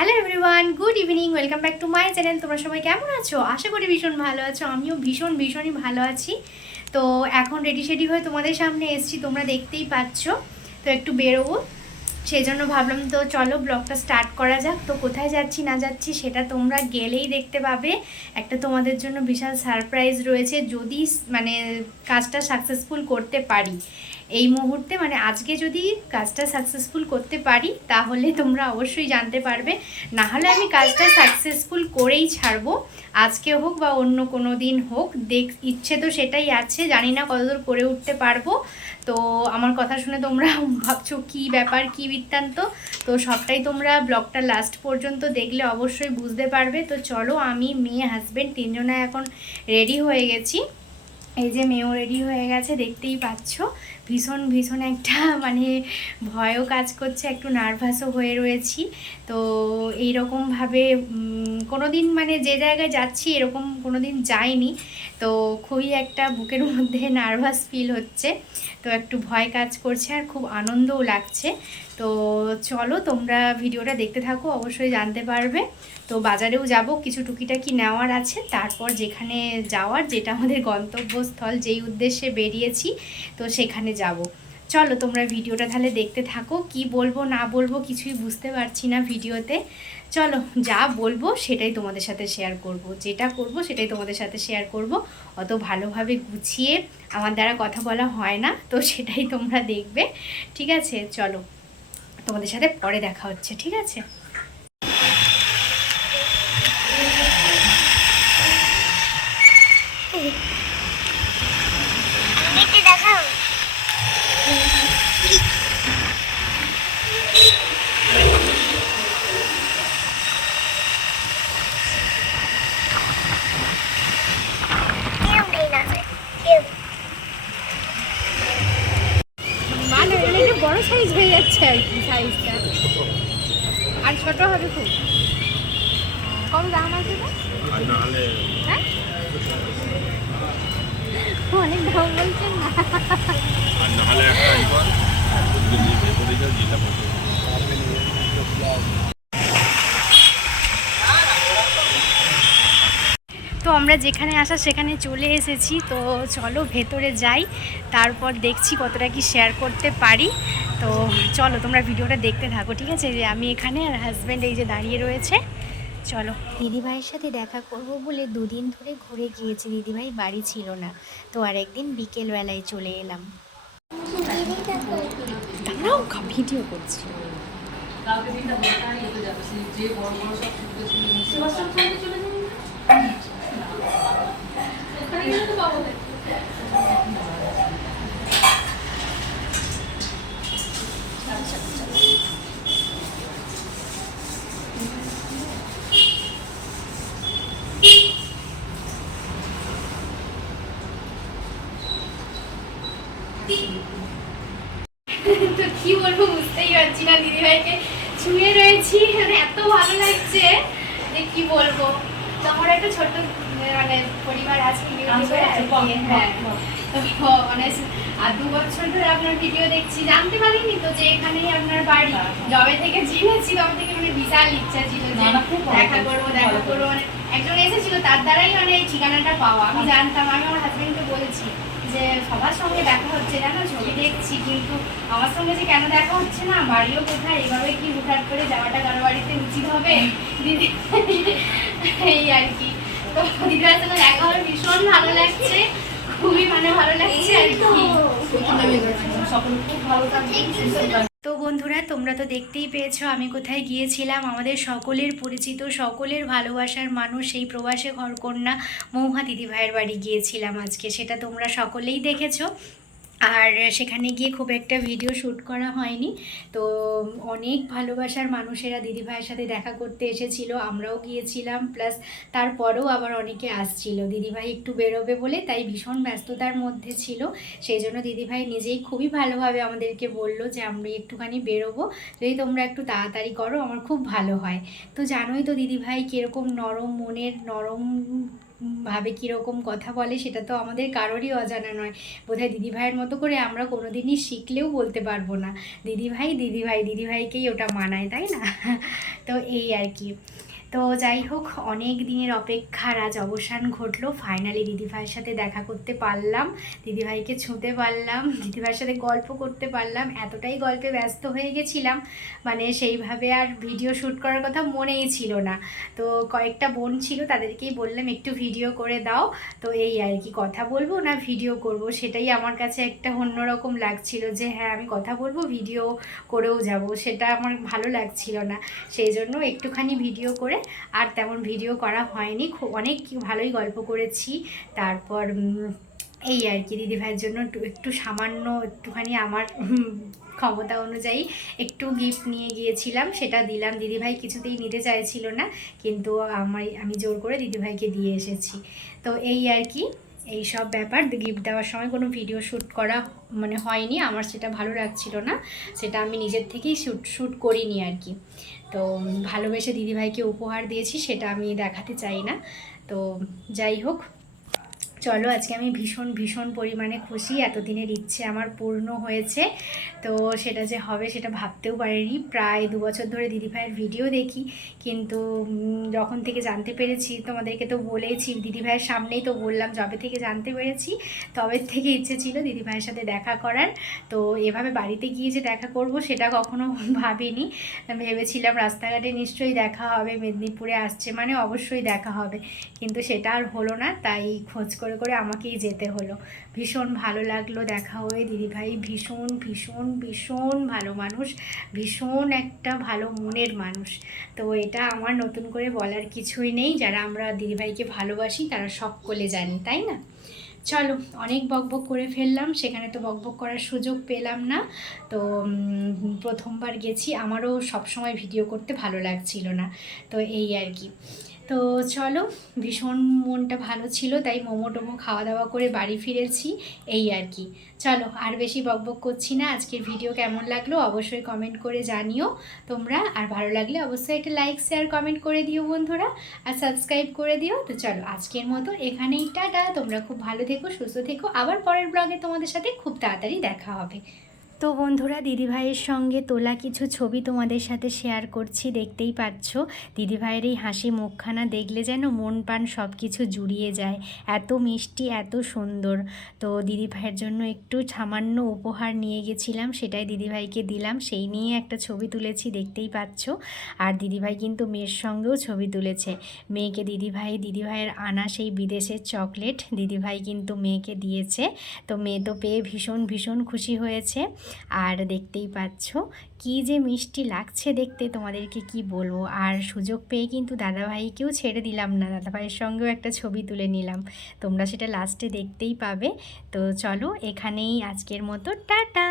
Hello everyone, good evening, welcome back to my channel. তোমরা সবাই কেমন আছো? আশা করি ভীষণ ভালো আছো। আমিও ভীষণই ভালো আছি। তো এখন রেডি হয়ে তোমাদের সামনে এসেছি, তোমরা দেখতেই পাচ্ছ। তো একটু বেরোবো, সেই জন্য ভাবলাম তো চলো ব্লগটা স্টার্ট করা যাক। তো কোথায় যাচ্ছি না যাচ্ছি সেটা তোমরা গেলেই দেখতে পাবে। একটা তোমাদের জন্য বিশাল সারপ্রাইজ রয়েছে, যদি মানে কাজটা সাকসেসফুল করতে পারি এই মুহূর্তে, মানে আজকে যদি কাজটা সাকসেসফুল করতে পারি তাহলে তোমরা অবশ্যই জানতে পারবে। না হলে আমি কাজটা সাকসেসফুল করেই ছাড়বো, আজকে হোক বা অন্য কোনো দিন হোক। ইচ্ছে তো সেটাই আছে, জানি না কতদূর করে উঠতে পারবো। তো আমার কথা শুনে তোমরা ভাবছো কী ব্যাপার, কী বৃত্তান্ত। তো সবটাই তোমরা ব্লগটা লাস্ট পর্যন্ত দেখলে অবশ্যই বুঝতে পারবে। তো চলো, আমি মেয়ে হাজব্যান্ড তিনজনে এখন রেডি হয়ে গেছি। এই যে মেয়েও রেডি হয়ে গেছে, দেখতেই পাচ্ছ। ভীষণ একটা মানে ভয়ও কাজ করছে, একটু নার্ভাসও হয়ে রয়েছি। তো এইরকমভাবে কোনো দিন মানে যে জায়গায় যাচ্ছি এরকম কোনো দিন যাইনি। তো খুবই একটা বুকের মধ্যে নার্ভাস ফিল হচ্ছে, তো একটু ভয় কাজ করছে আর খুব আনন্দও লাগছে। তো চলো তোমরা ভিডিওটা দেখতে থাকো, অবশ্যই জানতে পারবে। তো বাজারেও যাব, কিছু টুকিটাকি নেওয়ার আছে, তারপর যেখানে যাওয়ার, যেটা আমাদের গন্তব্যস্থল, যেই উদ্দেশ্যে বেরিয়েছি, তো সেখানে যাব। চলো তোমরা ভিডিওটা তাহলে দেখতে থাকো। কি বলবো না বলবো কিছুই বুঝতে পারছি না ভিডিওতে। চলো, যা বলবো সেটাই তোমাদের সাথে শেয়ার করব, যেটা করব সেটাই তোমাদের সাথে শেয়ার করব। অত ভালোভাবে গুছিয়ে আমার দ্বারা কথা বলা হয় না, তো সেটাই তোমরা দেখবে। ঠিক আছে, চলো তোমাদের সাথে পরে দেখা হচ্ছে, ঠিক আছে? দেখাও। মানে একটু বড় সাইজ হয়ে যাচ্ছে আর কি, সাইজটা আর ছোট হবে খুব। কম দাম আছে না? হ্যাঁ, অনেক দাম বলছেন না। তো আমরা যেখানে আসা সেখানে চলে এসেছি। তো চলো ভেতরে যাই, তারপর দেখছি কতটা কি শেয়ার করতে পারি। তো চলো তোমরা ভিডিওটা দেখতে থাকো, ঠিক আছে? যে আমি এখানে আর হাজব্যান্ড এই যে দাঁড়িয়ে রয়েছে। চলো, দিদিভাইয়ের সাথে দেখা করব বলে দুদিন ধরে ঘুরে গিয়েছি, দিদিভাই বাড়ি ছিল না। তো আর একদিন বিকেলবেলায় চলে এলাম। দাঁড়াও, ভিডিও করছি। তো কি বলবো বুঝতেই পারছি না, দিদিভাইকে ছুঁয়ে রয়েছি, মানে এত ভালো লাগছে যে কি বলবো। তো আমার একটা ছোট্ট মানে পরিবার আছে, হ্যাঁ। তো মানে আর 2 বছর ধরে আপনার ভিডিও দেখছি, জানতে পারিনি তো যে এখানেই আপনার বাড়ি। যবে থেকে জেনেছি তবে থেকে মানে বিশাল ইচ্ছা ছিল যে দেখা করবো মানে একজন এসেছিল, তার দ্বারাই মানে এই ঠিকানাটা পাওয়া। আমি জানতাম, আমি আমার হাজবেন্ডকে বলেছি যে সবার সঙ্গে দেখা হচ্ছে, জানো ছবি দেখছি, কিন্তু আমার সঙ্গে যে কেন দেখা হচ্ছে না, বাড়িও কোথায়, এইভাবে কি হুটহাট করে যাওয়াটা কারো বাড়িতে উচিত হবে দিদি? এই আর কি। তো দিদির সঙ্গে দেখা হওয়ার ভীষণ ভালো লাগছে, খুবই মানে ভালো লাগছে আর কি। তো বন্ধুরা, তোমরা তো দেখতেই পেয়েছো আমি কোথায় গিয়েছিলাম। আমাদের সকলের পরিচিত, সকলের ভালোবাসার মানুষ, সেই প্রবাসে ঘরকন্যা মৌহা দিদিভাইয়ের বাড়ি গিয়েছিলাম আজকে, সেটা তোমরা সকলেই দেখেছো। আর সেখানে গিয়ে খুব একটা ভিডিও শ্যুট করা হয়নি। তো অনেক ভালোবাসার মানুষেরা দিদিভাইয়ের সাথে দেখা করতে এসেছিলো, আমরাও গিয়েছিলাম, প্লাস তারপরেও আবার অনেকে আসছিল। দিদিভাই একটু বেরোবে বলে, তাই ভীষণ ব্যস্ততার মধ্যে ছিল। সেই জন্য দিদিভাই নিজেই খুবই ভালোভাবে আমাদেরকে বলল যে আমরা একটুখানি বেরোবো, যদি তোমরা একটু তাড়াতাড়ি করো আমার খুব ভালো হয়। তো জানোই তো দিদিভাই কীরকম নরম মনের, নরম ভাবে কীরকম কথা বলে সেটা তো আমাদের কারোরই অজানা নয়। বোধহয় দিদিভাইয়ের মতো করে আমরা কোনোদিনই শিখলেও বলতে পারবো না দিদিভাই দিদিভাই, দিদিভাইকেই ওটা মানায়, তাই না? তো এই আর কি। তো যাই হোক, অনেক দিনের অপেক্ষার আজ অবসান ঘটলো। ফাইনালি দিদিভাইয়ের সাথে দেখা করতে পারলাম, দিদিভাইকে ছুঁতে পারলাম, দিদিভাইয়ের সাথে গল্প করতে পারলাম। এতটাই গল্পে ব্যস্ত হয়ে গেছিলাম, মানে সেইভাবে আর ভিডিও শ্যুট করার কথা মনেই ছিল না। তো কয়েকটা বোন ছিল, তাদেরকেই বললাম একটু ভিডিও করে দাও। তো এই আর কি, কথা বলবো না ভিডিও করব, সেটাই আমার কাছে একটা অন্যরকম লাগছিল যে হ্যাঁ আমি কথা বলবো, ভিডিও করেও যাব, সেটা আমার ভালো লাগছিল না। সেই জন্য একটুখানি ভিডিও করে, আর তেমন ভিডিও করা হয়নি। খুব অনেক ভালোই গল্প করেছি। তারপর এই আর কি, দিদিভাইয়ের জন্য একটু সামান্য একটুখানি আমার ক্ষমতা অনুযায়ী একটু গিফট নিয়ে গিয়েছিলাম, সেটা দিলাম। দিদিভাই কিছুতেই নিতে চাইছিল না, কিন্তু আমি জোর করে দিদিভাইকে দিয়ে এসেছি। তো এই আর কি, এই সব ব্যাপার। গিফট দেওয়ার সময় কোনো ভিডিও শ্যুট করা মানে হয়নি, আমার সেটা ভালো লাগছিল না, সেটা আমি নিজের থেকেই শ্যুট করিনি আর কি। তো ভালোবেসে দিদিভাইকে উপহার দিয়েছি, সেটা আমি দেখাতে চাই না। তো যাই হোক, চলো আজকে আমি ভীষণ ভীষণ পরিমাণে খুশি। এতদিনের ইচ্ছে আমার পূর্ণ হয়েছে। তো সেটা যে হবে সেটা ভাবতেও পারিনি। প্রায় 2 বছর ধরে দিদিভাইয়ের ভিডিও দেখি, কিন্তু যখন থেকে জানতে পেরেছি, তোমাদেরকে তো বলেইছি, দিদিভাইয়ের সামনেই তো বললাম, যবে থেকে জানতে পেরেছি তবে থেকে ইচ্ছে ছিল দিদিভাইয়ের সাথে দেখা করার। তো এভাবে বাড়িতে গিয়ে যে দেখা করব সেটা কখনো ভাবিনি। ভেবেছিলাম রাস্তাঘাটে নিশ্চয়ই দেখা হবে, মেদিনীপুরে আসছে মানে অবশ্যই দেখা হবে, কিন্তু সেটা আর হলো না। তাই খোঁজ করে করে আমাকেই যেতে হলো। ভীষণ ভালো লাগলো দেখা হয়ে। দিদিভাই ভীষণ ভীষণ ভীষণ ভালো মানুষ, ভীষণ একটা ভালো মনের মানুষ। তো এটা আমার নতুন করে বলার কিছুই নেই, যারা আমরা দিদিভাইকে ভালোবাসি তারা সকলে জানি, তাই না? চলো, অনেক বকবক করে ফেললাম, সেখানে তো বকবক করার সুযোগ পেলাম না। তো প্রথমবার গেছি, আমারও সবসময় ভিডিও করতে ভালো লাগছিল না। তো এই আর কি। তো চলো, ভীষণ মনটা ভালো ছিল, তাই মোমো টোমো খাওয়া দাওয়া করে বাড়ি ফিরেছি, এই আর কি। চলো, আর বেশি বকবক করছি না। আজকের ভিডিও কেমন লাগলো অবশ্যই কমেন্ট করে জানিও তোমরা, আর ভালো লাগলে অবশ্যই একটা লাইক শেয়ার কমেন্ট করে দিও বন্ধুরা, আর সাবস্ক্রাইব করে দিও। তো চলো, আজকের মতো এখানেই টাটা। তোমরা খুব ভালো থেকো, সুস্থ থেকো। আবার পরের ব্লগে তোমাদের সাথে খুব তাড়াতাড়ি দেখা হবে। তো বন্ধুরা, দিদিভাইয়ের সঙ্গে তোলা কিছু ছবি তোমাদের সাথে শেয়ার করছি, দেখতেই পাচ্ছ। দিদিভাইয়ের এই হাসি মুখখানা দেখলে যেন মন প্রাণ সব কিছু জুড়িয়ে যায়, এত মিষ্টি, এত সুন্দর। তো দিদিভাইয়ের জন্য একটু সামান্য উপহার নিয়ে গেছিলাম, সেটাই দিদিভাইকে দিলাম, সেই নিয়ে একটা ছবি তুলেছি, দেখতেই পাচ্ছ। আর দিদিভাই কিন্তু মেয়ের সঙ্গেও ছবি তুলেছে। মেয়েকে দিদিভাইয়ের আনা সেই বিদেশের চকলেট দিদিভাই কিন্তু মেয়েকে দিয়েছে। তো মেয়ে তো পেয়ে ভীষণ ভীষণ খুশি হয়েছে। আর দেখতেই পাচ্ছ কি যে মিষ্টি লাগছে দেখতে, তোমাদেরকে কি বলবো। আর সুযোগ পেয়ে কিন্তু দাদাভাইকেও ছেড়ে দিলাম না, দাদাভাইয়ের সঙ্গেও একটা ছবি তুলে নিলাম, তোমরা সেটা লাস্টে দেখতেই পাবে। তো চলো, এখানেই আজকের মতো টাটা।